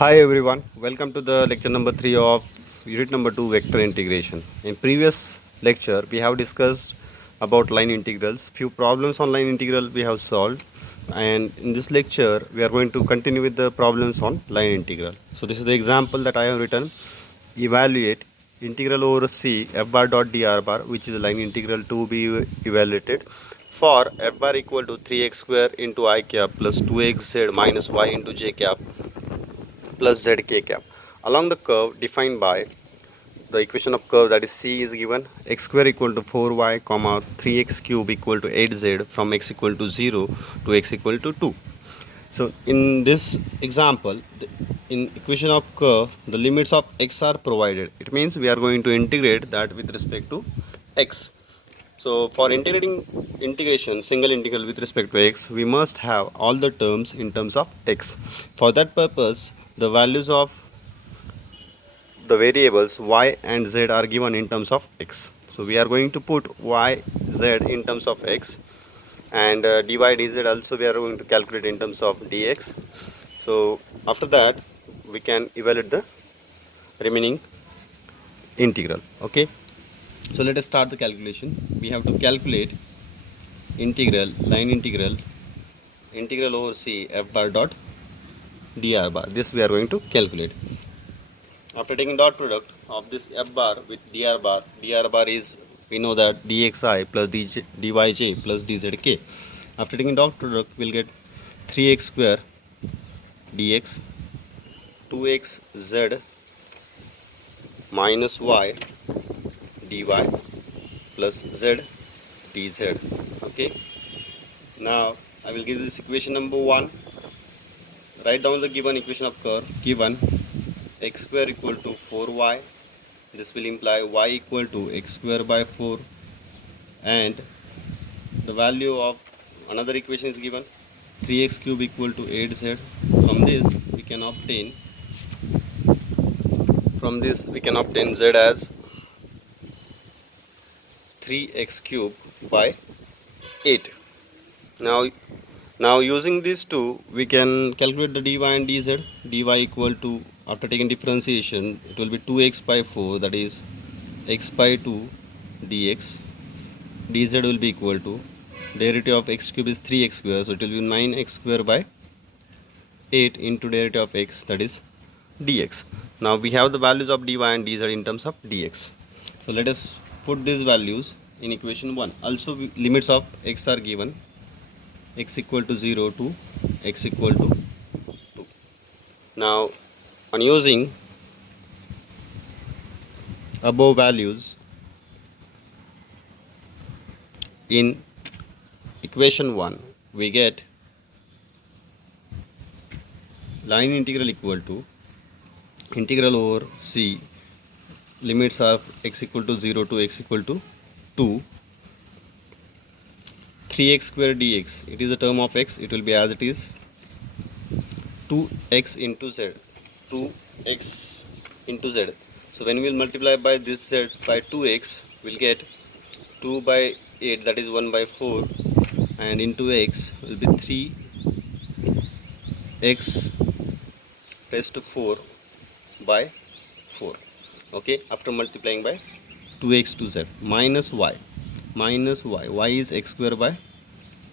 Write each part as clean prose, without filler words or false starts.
Hi everyone, welcome to the lecture number 3 of unit number 2 vector integration. In previous lecture we have discussed about line integrals. Few problems on line integral we have solved, and in this lecture we are going to continue with the problems on line integral. So this is the example that I have written. Evaluate integral over c f bar dot dr bar, which is a line integral to be evaluated for f bar equal to 3x square into I cap plus 2xz minus y into j cap plus zk cap along the curve defined by the equation of curve, that is c is given x square equal to 4y comma 3x cube equal to 8z from x equal to 0 to x equal to 2. So in this example, in equation of curve the limits of x are provided. It means we are going to integrate that with respect to x. So for integrating integration single integral with respect to x, we must have all the terms in terms of x. For that purpose, the values of the variables y and z are given in terms of x. So we are going to put y, z in terms of x, and dy dz also we are going to calculate in terms of dx. So after that we can evaluate the remaining integral. Okay, so let us start the calculation. We have to calculate integral over c f bar dot dr bar. This we are going to calculate. After taking dot product of this f bar with dr bar is, we know that dxi plus dyj plus dzk. After taking dot product, we'll get 3x square dx, 2xz minus y dy plus z dz. Okay. Now I will give this equation number 1. Write down the given equation of curve. Given x square equal to 4y, this will imply y equal to x square by 4, and the value of another equation is given 3x cube equal to 8z. From this we can obtain z as 3x cube by 8. Now using these two, we can calculate the dy and dz. Dy equal to, after taking differentiation, it will be 2x by 4, that is x by 2 dx. Dz will be equal to, derivative of x cube is 3x square, so it will be 9x square by 8 into derivative of x, that is dx. Now we have the values of dy and dz in terms of dx. So let us put these values in equation 1. Also limits of x are given, x equal to 0 to x equal to 2. Now on using above values in equation 1, we get line integral equal to integral over c, limits of x equal to 0 to x equal to 2, 3x square dx, it is a term of x, it will be as it is, 2x into z, 2x into z. So when we will multiply by this z by 2x, we will get 2 by 8, that is 1 by 4, and into x will be 3x raised to 4 by 4. Okay, after multiplying by 2x to z minus y is x square by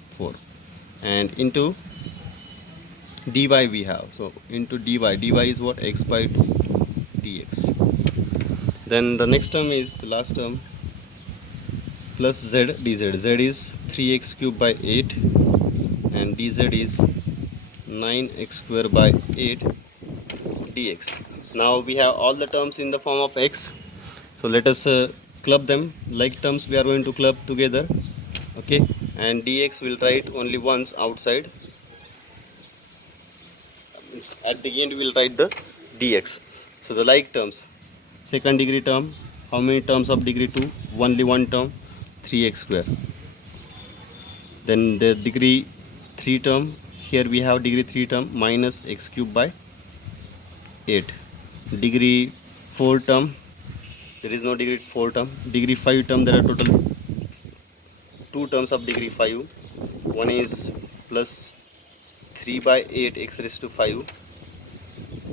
4, and into dy we have, so into dy is what, x by 2 dx. Then the next term is the last term, plus z dz. Z is 3x cube by 8 and dz is 9x square by 8 dx. Now we have all the terms in the form of x, so let us club them. Like terms we are going to club together. Okay, and dx will write only once outside, at the end we will write the dx. So the like terms, second degree term, how many terms of degree 2? Only one term, 3x square. Then the degree 3 term, here we have degree 3 term, minus x cube by 8. Degree 4 term, there is no degree 4 term. Degree 5 term, there are total 2 terms of degree 5. One is plus 3 by 8 x raised to 5,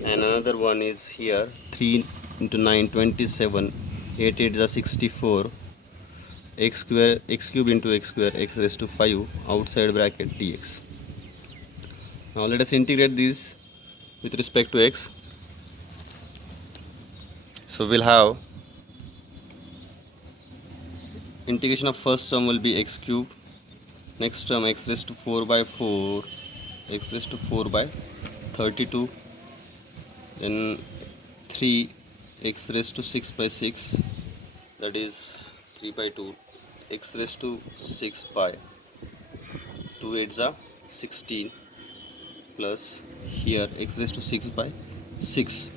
and another one is here 3 into 9 27, 8 8 is 64, x square x cube into x square x raised to 5 outside bracket dx. Now let us integrate this with respect to x. So we'll have integration of first term will be x cube, next term x raised to 4 by 4, x raised to 4 by 32, then 3 x raised to 6 by 6, that is 3 by 2, x raised to 6 by 2 8s are 16, plus here x raised to 6 by 6.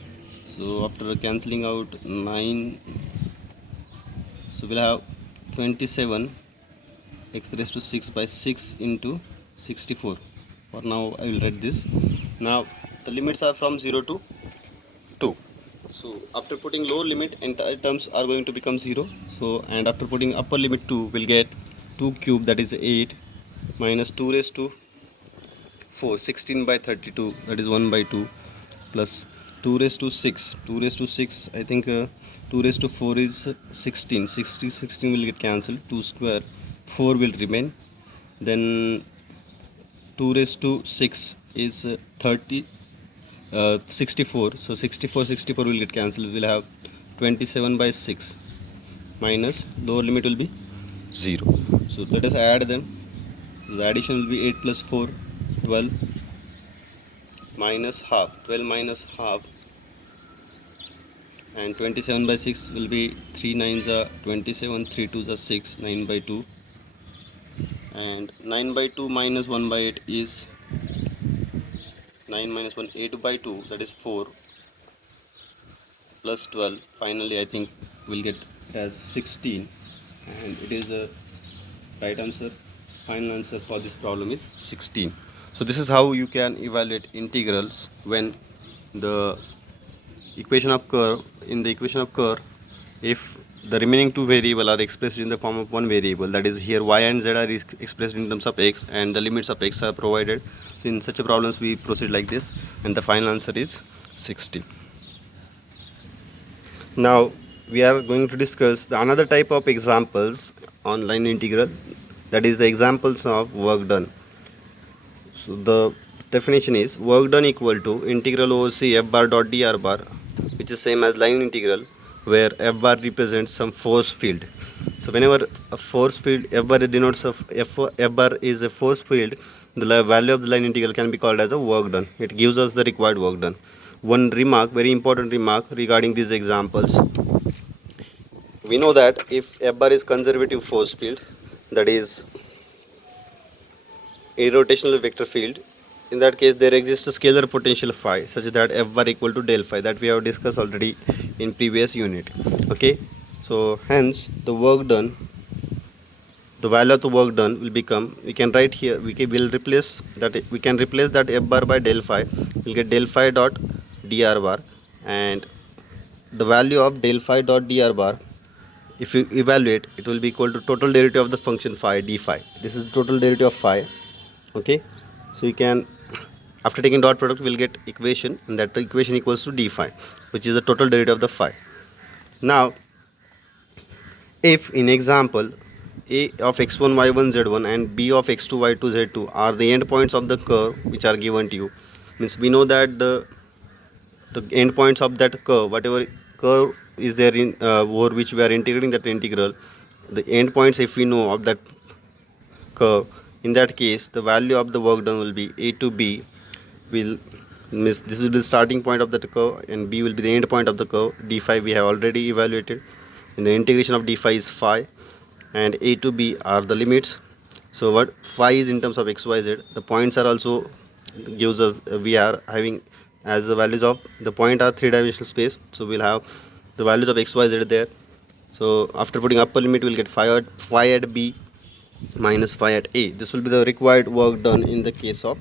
So after cancelling out 9, so we'll have 27 x raised to 6 by 6 into 64. For now I will write this. Now the limits are from 0 to 2. So after putting lower limit, entire terms are going to become 0. So and after putting upper limit 2, we'll get 2 cube, that is 8, minus 2 raised to 4, 16 by 32, that is 1 by 2, plus 2 raised to 6, 2 raised to 6, I think 2 raised to 4 is 16, 16 will get cancelled, 2 square, 4 will remain, then 2 raised to 6 is 64, so 64 will get cancelled, we'll have 27 by 6 minus lower limit will be 0. So let us add them. So the addition will be 8 plus 4, 12, minus half, 12 minus half, and 27 by 6 will be 3 9s are 27, 3 2s are 6, 9 by 2, and 9 by 2 minus 1 by 8 is 9 minus 1, 8 by 2, that is 4, plus 12, finally I think we'll get it as 16, and it is the right answer. Final answer for this problem is 16. So this is how you can evaluate integrals when the equation of curve, in the equation of curve, if the remaining two variables are expressed in the form of one variable, that is here y and z are expressed in terms of x and the limits of x are provided. So in such a problems we proceed like this, and the final answer is 16. Now we are going to discuss the another type of examples on line integral, that is the examples of work done. So the definition is work done equal to integral over c f bar dot dr bar, which is same as line integral, where f bar represents some force field. So whenever a force field f bar denotes f bar is a force field, the value of the line integral can be called as a work done. It gives us the required work done. One remark, very important remark regarding these examples. We know that if f bar is conservative force field, that is a rotational vector field, in that case there exists a scalar potential phi such that f bar equal to del phi, that we have discussed already in previous unit. Okay, so hence the work done, the value of the work done will become, we can write here, we can replace that f bar by del phi, we'll get del phi dot dr bar, and the value of del phi dot dr bar, if you evaluate, it will be equal to total derivative of the function phi d phi. This is total derivative of phi. Okay, so you can, after taking dot product, we'll get equation, and that equation equals to d phi, which is the total derivative of the phi. Now if in example a of x1 y1 z1 and b of x2 y2 z2 are the endpoints of the curve which are given to you, means we know that the endpoints of that curve, whatever curve is there in over which we are integrating that integral, the endpoints if we know of that curve, in that case the value of the work done will be a to b will, means this will be the starting point of the curve and b will be the end point of the curve. D phi we have already evaluated, and the integration of d phi is phi, and a to b are the limits. So what phi is in terms of x y z, the points are also gives us, we are having as the values of the point are three-dimensional space, so we'll have the values of x y z there. So after putting upper limit, we'll get phi at b minus phi at a. This will be the required work done in the case of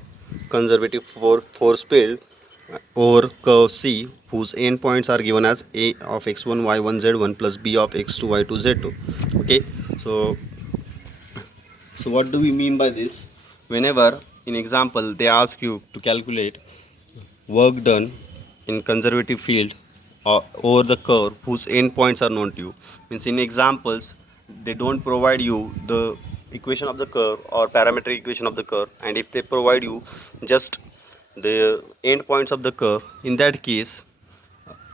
conservative force field over curve C, whose endpoints are given as a of x1 y1 z1 plus b of x2 y2 z2. Okay, so what do we mean by this? Whenever in example they ask you to calculate work done in conservative field over the curve whose endpoints are known to you. Means in examples they don't provide you the equation of the curve or parametric equation of the curve, and if they provide you just the endpoints of the curve, in that case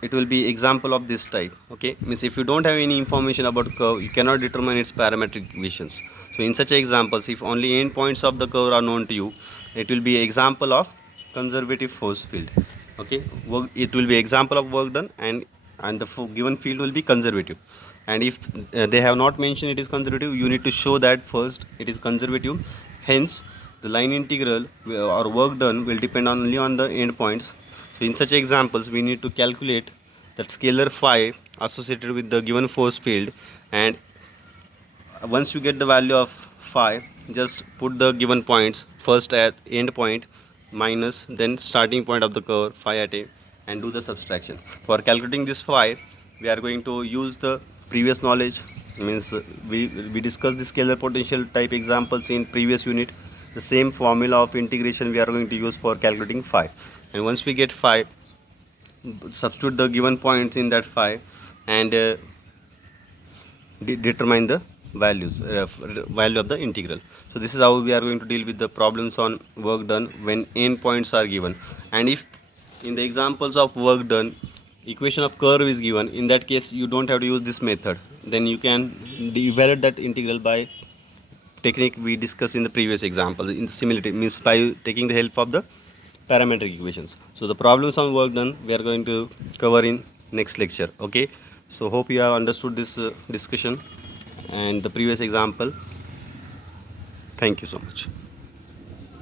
it will be example of this type. Okay, means if you don't have any information about curve, you cannot determine its parametric equations. So in such examples, if only endpoints of the curve are known to you, it will be example of conservative force field. Okay, it will be example of work done, and the given field will be conservative. And if they have not mentioned it is conservative, you need to show that first it is conservative. Hence the line integral or work done will depend only on the endpoints. So in such examples, we need to calculate that scalar phi associated with the given force field, and once you get the value of phi, just put the given points first at end point minus then starting point of the curve phi at a, and do the subtraction. For calculating this phi, we are going to use the previous knowledge. Means we discussed the scalar potential type examples in previous unit. The same formula of integration we are going to use for calculating phi, and once we get phi, substitute the given points in that phi, and determine the value of the integral. So this is how we are going to deal with the problems on work done when endpoints are given. And if in the examples of work done equation of curve is given, in that case you don't have to use this method, then you can evaluate that integral by technique we discussed in the previous example. In similarity, means by taking the help of the parametric equations. So the problems on work done we are going to cover in next lecture. Okay, so hope you have understood this discussion and the previous example. Thank you so much.